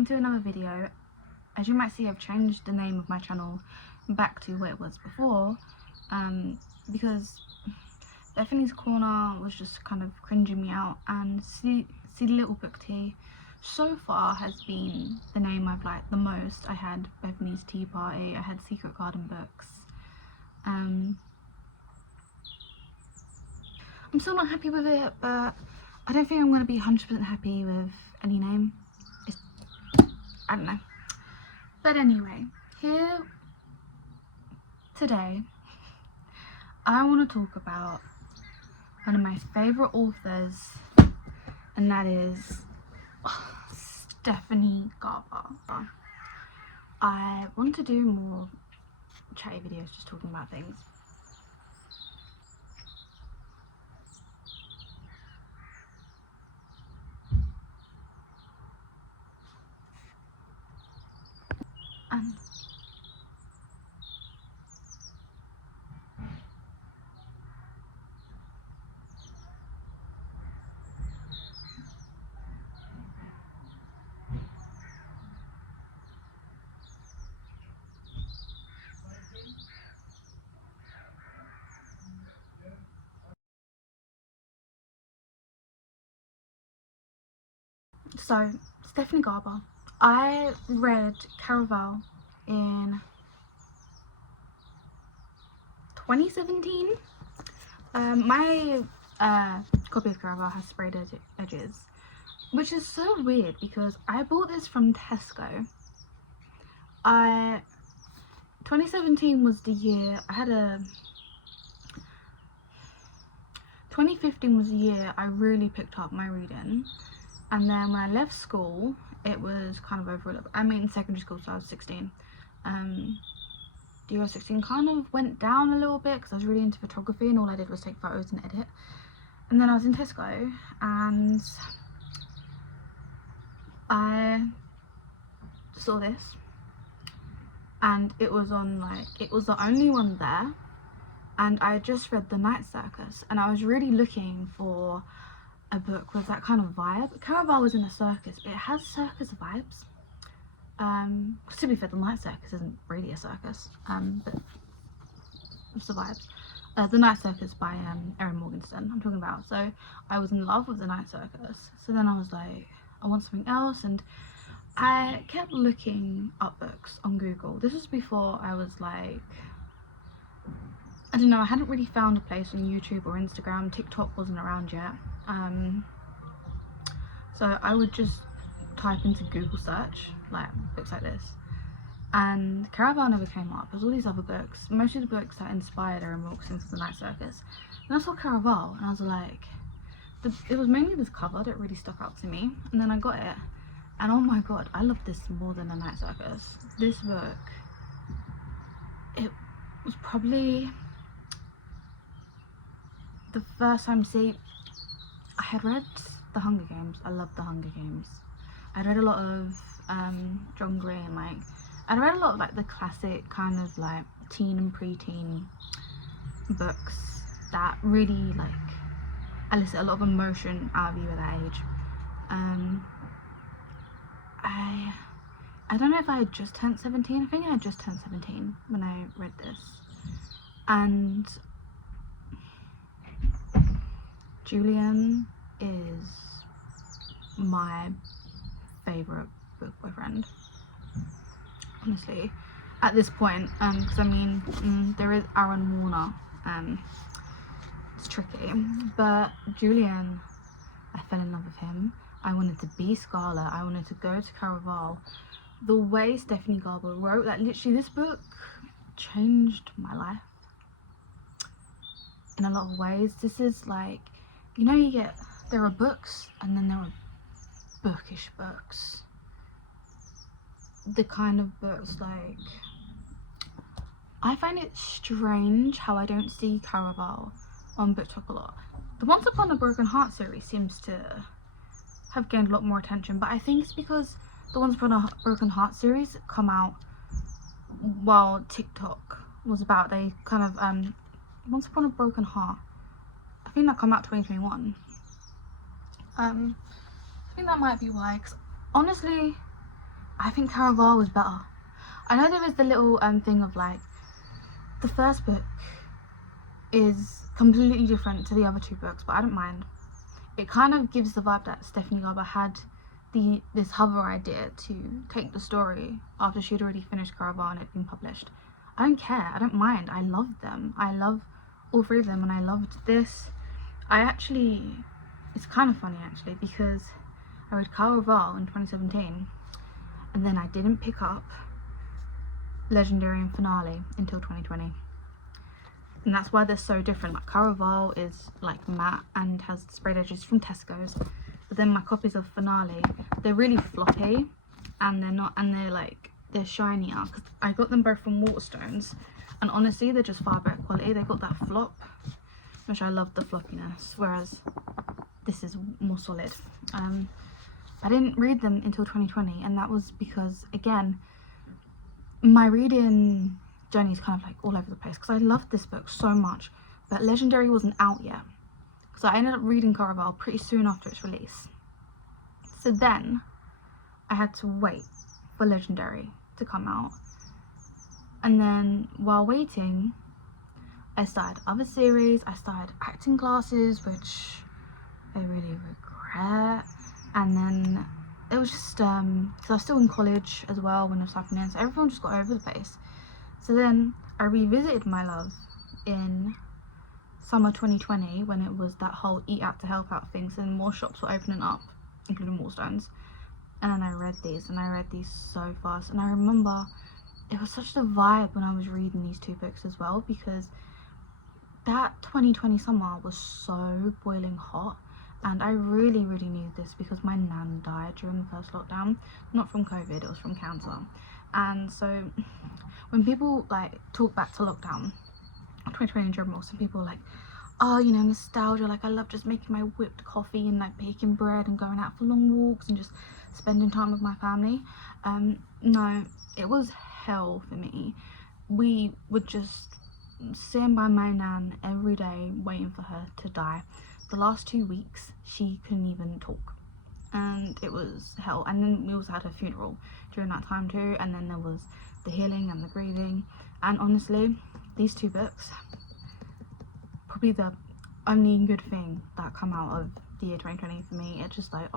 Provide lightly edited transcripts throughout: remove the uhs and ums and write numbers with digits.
welcome to another video. As you might see, I've changed the name of my channel back to what it was before, because Bethany's Corner was just kind of cringing me out, and Silly Little Book Tea so far has been the name I've liked the most. I had Bethany's Tea Party, I had Secret Garden Books. I'm still not happy with it, but I don't think I'm going to be 100% happy with any name. I don't know. But anyway, here today I want to talk about one of my favourite authors, and that is Stephanie Garber. I want to do more chatty videos just talking about things. And so, Stephanie Garber. I read Caraval in 2017. My copy of Caraval has sprayed edges, which is so weird because I bought this from Tesco. 2017 was the year I had 2015 was the year I really picked up my reading, and then when I left school it was kind of over a little. I mean secondary school, so I was 16. The year 16 kind of went down a little bit because I was really into photography and all I did was take photos and edit. And then I was in Tesco and I saw this, and it was on, like, it was the only one there, and I had just read The Night Circus and I was really looking for a book with that kind of vibe. Caraval was in a circus, but it has circus vibes. To be fair, The Night Circus isn't really a circus, but it's the vibes. The Night Circus by Erin Morgenstern I'm talking about. So I was in love with The Night Circus, so then I was like, I want something else, and I kept looking up books on Google. This was before I was like, I don't know, I hadn't really found a place on YouTube or Instagram. TikTok wasn't around yet. So I would just type into Google search like books like this, and Caraval never came up. There's all these other books, mostly the books that inspired Erin Morgenstern for The Night Circus. And I saw Caraval and I was like, it was mainly this cover that really stuck out to me, and then I got it and oh my god, I love this more than The Night Circus. This book, it was probably the first time, see, I had read The Hunger Games. I love The Hunger Games. I'd read a lot of John Green, like I'd read a lot of like the classic kind of like teen and preteen books that really like elicit a lot of emotion out of you at that age. I don't know if I had just turned 17. I think I had just turned 17 when I read this, and Julian is my favourite book boyfriend, honestly, at this point, because I mean, there is Aaron Warner, it's tricky, but Julian, I fell in love with him. I wanted to be Scarlet. I wanted to go to Caraval. The way Stephanie Garber wrote, like literally this book changed my life in a lot of ways. This is like, you know, there are books and then there are bookish books. The kind of books, like, I find it strange how I don't see Caraval on BookTok a lot. The Once Upon a Broken Heart series seems to have gained a lot more attention, but I think it's because the Once Upon a Broken Heart series come out while TikTok was about. They kind of Once Upon a Broken Heart, I think that come out 2021. I think that might be why, 'cause honestly I think Caraval was better. I know there was the little thing of like, the first book is completely different to the other two books, but I don't mind. It kind of gives the vibe that Stephanie Garber had this hover idea to take the story after she'd already finished Caraval and it had been published. I don't care, I don't mind, I loved them. I love all three of them, and I loved this. It's kind of funny actually, because I read Caraval in 2017 and then I didn't pick up Legendary and Finale until 2020. And that's why they're so different. Like Caraval is like matte and has sprayed edges from Tesco's, but then my copies of Finale, they're really floppy and they're shinier, because I got them both from Waterstones, and honestly they're just far better quality. They got that flop, which I love the floppiness, whereas this is more solid. I didn't read them until 2020, and that was because, again, my reading journey is kind of like all over the place, because I loved this book so much, but Legendary wasn't out yet, so I ended up reading Caraval pretty soon after its release. So then I had to wait for Legendary to come out, and then while waiting I started other series. I started acting classes, which I really regret, and then it was just because I was still in college as well when it was happening, so everyone just got over the place. So then I revisited My Love in summer 2020 when it was that whole eat out to help out thing, so then more shops were opening up, including Waterstones, and then I read these so fast. And I remember it was such the vibe when I was reading these two books as well, because that 2020 summer was so boiling hot, and I really needed this because my nan died during the first lockdown. Not from COVID, it was from cancer. And so when people like talk back to lockdown 2020 in general, some people are like, oh, you know, nostalgia, like I love just making my whipped coffee and like baking bread and going out for long walks and just spending time with my family. No, it was hell for me. We would just sitting by my nan every day waiting for her to die. The last 2 weeks she couldn't even talk, and it was hell. And then we also had her funeral during that time too, and then there was the healing and the grieving. And honestly, these two books, probably the only good thing that come out of the year 2020 for me. It's just like,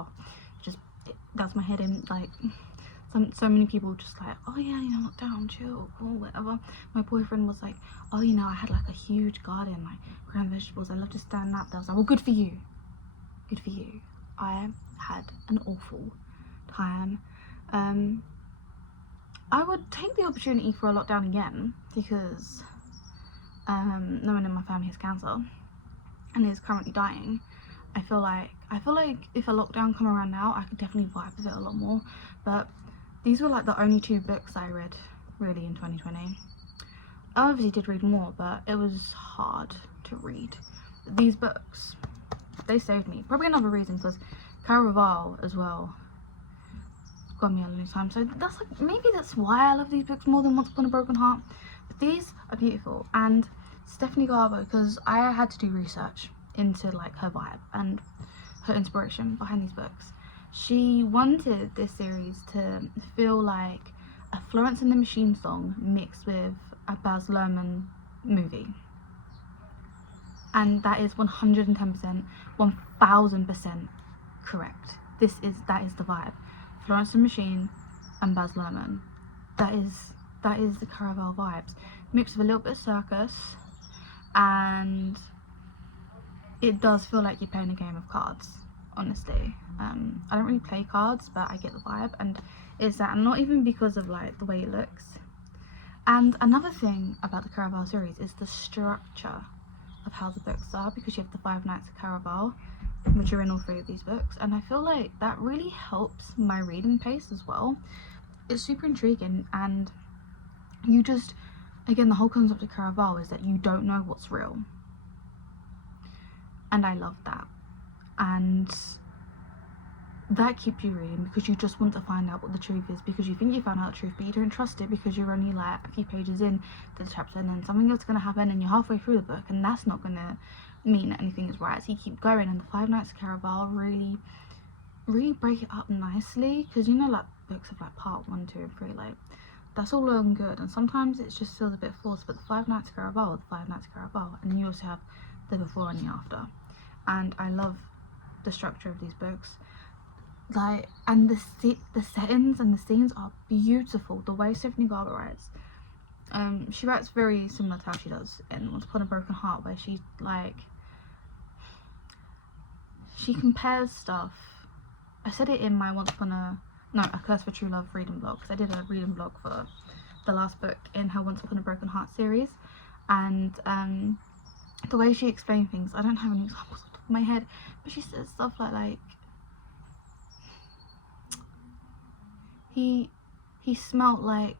it does my head in. Like so many people just like, oh yeah, you know, lockdown, chill, cool, whatever. My boyfriend was like, oh, you know, I had like a huge garden, like ground vegetables, I love to stand up there. I was like, well, good for you, I had an awful time. I would take the opportunity for a lockdown again, because no one in my family has cancer and is currently dying. I feel like if a lockdown come around now, I could definitely vibe with it a lot more. But these were like the only two books I read really in 2020. I obviously did read more, but it was hard to read. These books, they saved me. Probably another reason, because Caraval as well got me a long time. So that's like, maybe that's why I love these books more than Once Upon a Broken Heart. But these are beautiful. And Stephanie Garber, because I had to do research into like her vibe and her inspiration behind these books. She wanted this series to feel like a Florence and the Machine song mixed with a Baz Luhrmann movie. And that is 110%, 1000% correct. That is the vibe. Florence and the Machine and Baz Luhrmann. That is the Caraval vibes. Mixed with a little bit of circus, and it does feel like you're playing a game of cards, honestly. I don't really play cards, but I get the vibe, and it's that, and not even because of like the way it looks. And another thing about the Caraval series is the structure of how the books are, because you have the 5 Nights of Caraval, which are in all 3 of these books, and I feel like that really helps my reading pace as well. It's super intriguing, and you just, again, the whole concept of Caraval is that you don't know what's real, and I love that. And that keeps you reading, because you just want to find out what the truth is, because you think you found out the truth, but you don't trust it because you're only like a few pages in to the chapter, and then something else is going to happen and you're halfway through the book, and that's not going to mean that anything is right. So you keep going, and the 5 Nights of Caraval really break it up nicely, because you know, like books of like part 1, 2 and 3, like that's all well and good, and sometimes it just feels a bit forced, but the Five Nights at Caraval, and then you also have the before and the after, and I love the structure of these books, like, and the settings and the scenes are beautiful. The way Stephanie Garber writes, she writes very similar to how she does in Once Upon a Broken Heart, where she compares stuff. I said it in my A Curse for True Love reading blog, because I did a reading blog for the last book in her Once Upon a Broken Heart series, and the way she explained things, I don't have any examples off the top of my head, but she says stuff like he smelt like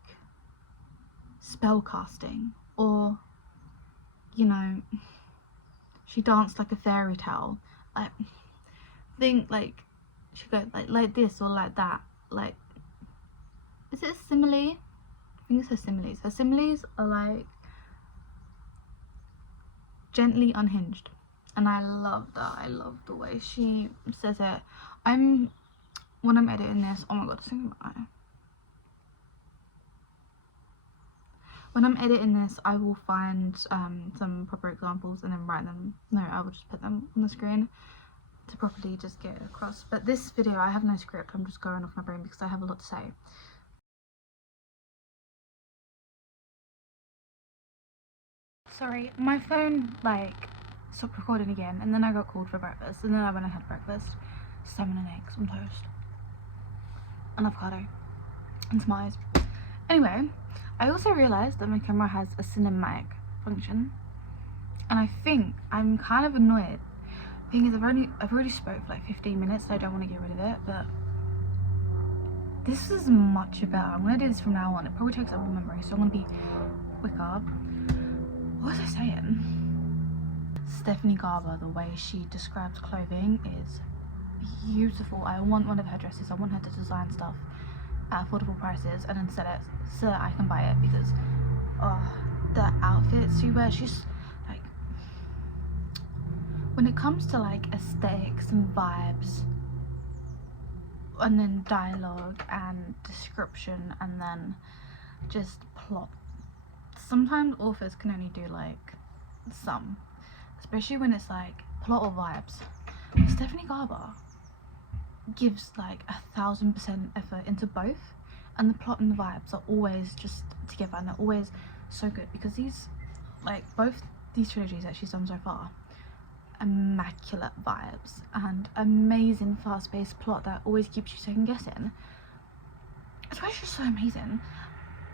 spell casting, or you know, she danced like a fairy tale, like think like she goes like this or like that, like, is it a simile? I think it's her similes. Her similes are like gently unhinged, and I love that. I love the way she says it. When I'm editing this, oh my god, when I'm editing this, I will find some proper examples and then write them. No, I will just put them on the screen to properly just get it across. But this video, I have no script, I'm just going off my brain because I have a lot to say. Sorry, my phone like stopped recording again, and then I got called for breakfast, and then I went and had breakfast. Salmon and eggs on toast, and avocado, and some eyes. Anyway, I also realised that my camera has a cinematic function, and I think I'm kind of annoyed. The thing is, I've already spoke for like 15 minutes, so I don't want to get rid of it, but this is much better. I'm going to do this from now on. It probably takes up more memory, so I'm going to be quicker. What was I saying? Stephanie Garber, the way she describes clothing is beautiful. I want one of her dresses. I want her to design stuff at affordable prices and then sell it so that I can buy it, because the outfits she wears, she's like, when it comes to like aesthetics and vibes and then dialogue and description and then just plot, sometimes authors can only do like some, especially when it's like plot or vibes. Stephanie Garber gives like 1000% effort into both, and the plot and the vibes are always just together, and they're always so good, because both these trilogies that she's done so far, immaculate vibes and amazing fast-paced plot that always keeps you second guessing. It's why she's so amazing.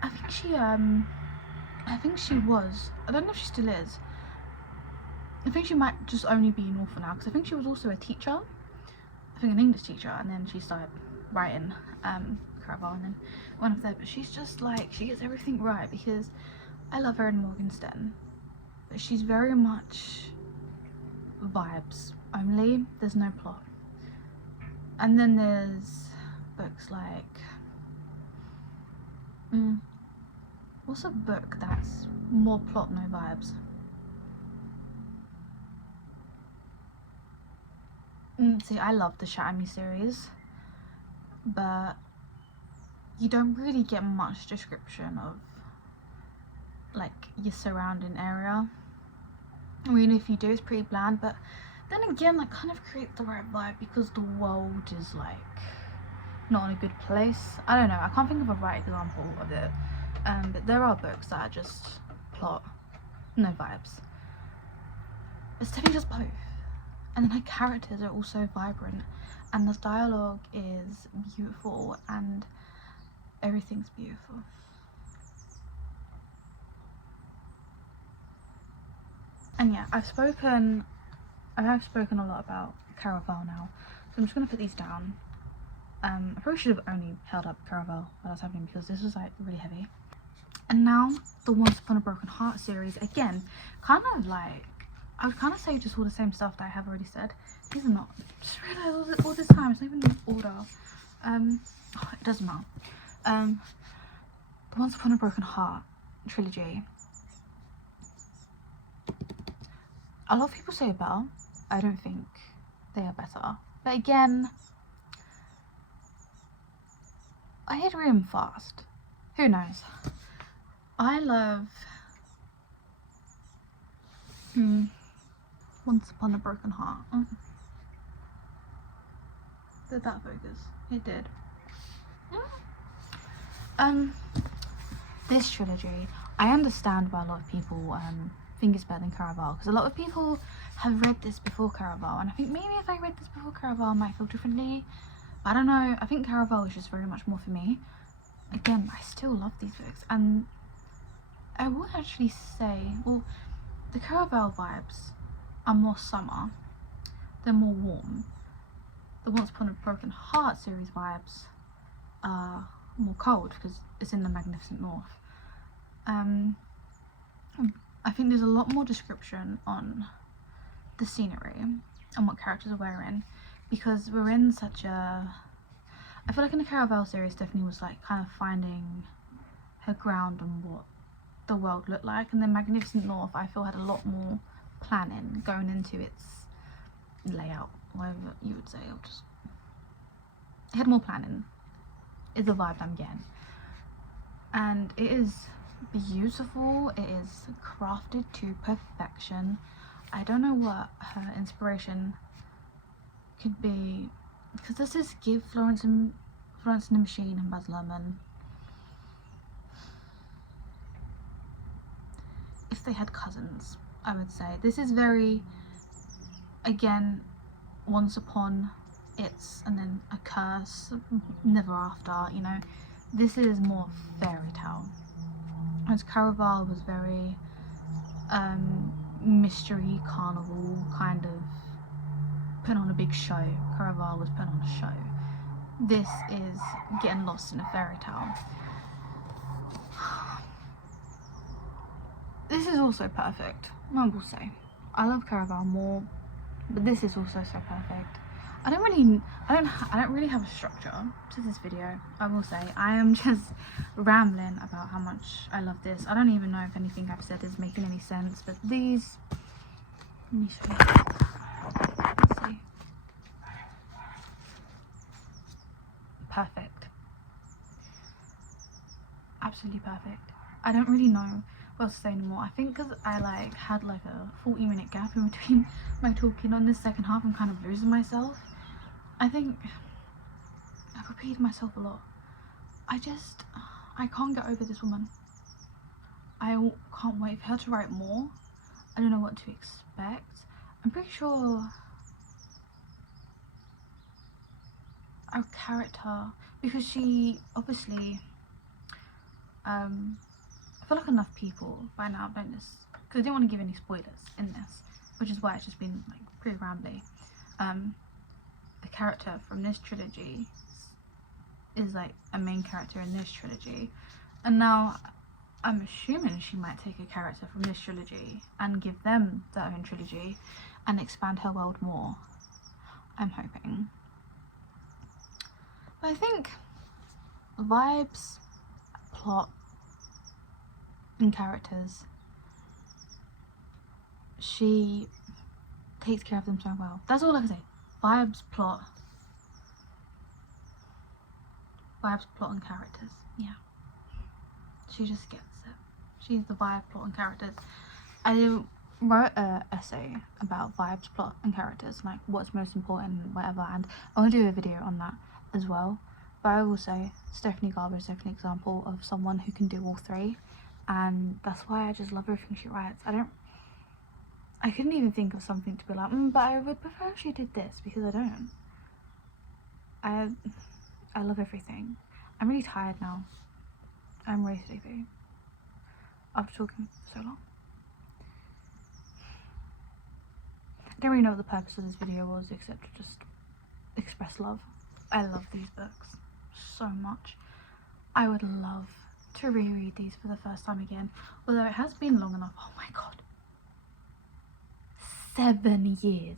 I think she was, I don't know if she still is, I think she might just only be an author now, because I think she was also a teacher, I think an English teacher, and then she started writing Caraval, and then one of them. But she's just like, she gets everything right, because I love her in Morgenstern, but she's very much vibes only, there's no plot. And then there's books like what's a book that's more plot, no vibes? See, I love the Shatter Me series, but you don't really get much description of like your surrounding area. I mean, if you do, it's pretty bland, but then again, that kind of creates the right vibe, because the world is like not in a good place. I don't know, I can't think of a right example of it, but there are books that are just plot, no vibes. But Stephanie does both, and then her characters are also vibrant, and the dialogue is beautiful, and everything's beautiful. And yeah, I have spoken a lot about Caraval now, so I'm just going to put these down. I probably should have only held up Caraval while I was happening, because this was like really heavy. And now the Once Upon a Broken Heart series, again, kind of like, I would kind of say just all the same stuff that I have already said. These are not, just realised all this time, it's not even in order. It doesn't matter. The Once Upon a Broken Heart trilogy, a lot of people say better. I don't think they are better, but again, I had read them fast. Who knows? I love Once Upon a Broken Heart. Did that focus? It did. This trilogy, I understand why a lot of people think it's better than Caraval, because a lot of people have read this before Caraval, and I think maybe if I read this before Caraval I might feel differently. I don't know, I think Caraval is just very much more for me. Again, I still love these books, and I would actually say, well, the Caraval vibes are more summer, they're more warm. The Once Upon a Broken Heart series vibes are more cold because it's in the Magnificent North. I think there's a lot more description on the scenery and what characters are wearing, because we're in such a... I feel like in the Caraval series, Stephanie was like kind of finding her ground on what the world looked like, and then Magnificent North I feel had a lot more planning going into its layout, whatever you would say. It had more planning, is the vibe I'm getting, and it is beautiful. It is crafted to perfection. I don't know what her inspiration could be, because this is give Florence and the Machine and Baz Luhrmann, if they had cousins, I would say. This is very, again, Once Upon, It's, and then A Curse, Never After, you know. This is more fairy tale. As Caraval was very mystery, carnival, kind of put on a big show. Caraval was put on a show. This is getting lost in a fairy tale. This is also perfect, I will say. I love Caraval more, but this is also so perfect. I don't really have a structure to this video, I will say. I am just rambling about how much I love this. I don't even know if anything I've said is making any sense, but these... Let me show you. Let's see. Perfect. Absolutely perfect. I don't really know what to say anymore. I think because I like had like a 40-minute gap in between my talking on this second half, I'm kind of losing myself. I think I've repeated myself a lot. I can't get over this woman. I can't wait for her to write more. I don't know what to expect. I'm pretty sure our character, because she obviously I feel like enough people by now have known this, because I didn't want to give any spoilers in this, which is why it's just been like pretty rambly. The character from this trilogy is like a main character in this trilogy, and now I'm assuming she might take a character from this trilogy and give them their own trilogy and expand her world more. I'm hoping. But I think vibes, plot, and characters, she takes care of them so well. That's all I can say. Vibes, plot, and characters. Yeah, she just gets it. She's the vibe, plot, and characters. I wrote an essay about vibes, plot, and characters, like what's most important and whatever, and I want to do a video on that as well. But I will say Stephanie Garber is definitely an example of someone who can do all three, and that's why I just love everything she writes. I couldn't even think of something to be like, but I would prefer if she did this, because I don't. I love everything. I'm really tired now. I'm really sleepy after talking for so long. I don't really know what the purpose of this video was, except to just express love. I love these books so much. I would love to reread these for the first time again, although it has been long enough. Oh my god. 7 years.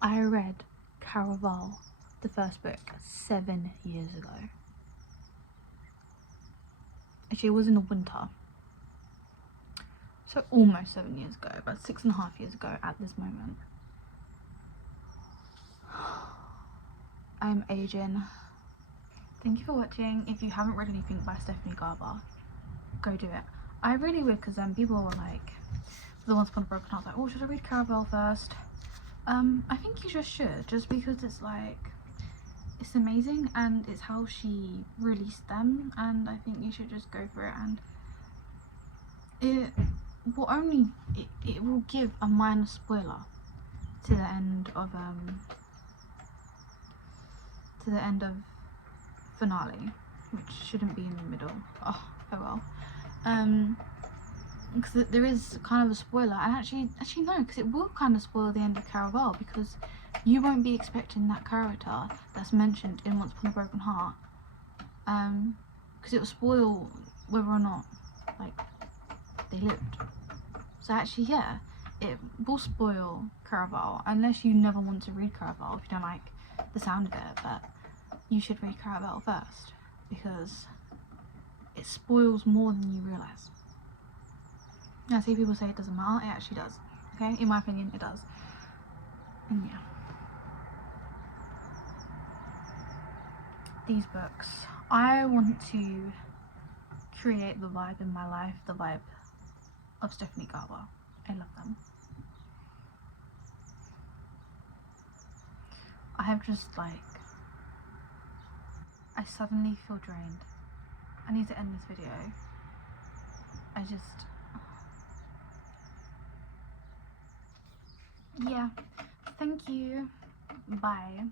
I read Caraval, the first book, 7 years ago. Actually, it was in the winter. So almost 7 years ago, about 6.5 years ago at this moment. I'm aging. Thank you for watching. If you haven't read anything by Stephanie Garber, go do it. I really would, because people were like, the Once Upon a Broken Heart, like, oh, should I read Caraval first? I think you just should, just because it's like, it's amazing and it's how she released them, and I think you should just go for it. And it will only, it will give a minor spoiler to the end of finale, which shouldn't be in the middle. Oh well. Because there is kind of a spoiler, and actually no, because it will kind of spoil the end of Caraval, because you won't be expecting that character that's mentioned in Once Upon a Broken Heart, because it will spoil whether or not like they lived. So actually, yeah, it will spoil Caraval, unless you never want to read Caraval if you don't like the sound of it. But you should read Caraval first, because it spoils more than you realise. I see people say it doesn't matter, it actually does. Okay, in my opinion, it does. And yeah. These books, I want to create the vibe in my life, the vibe of Stephanie Garber. I love them. I have just like, I suddenly feel drained. I need to end this video. Yeah, thank you, bye.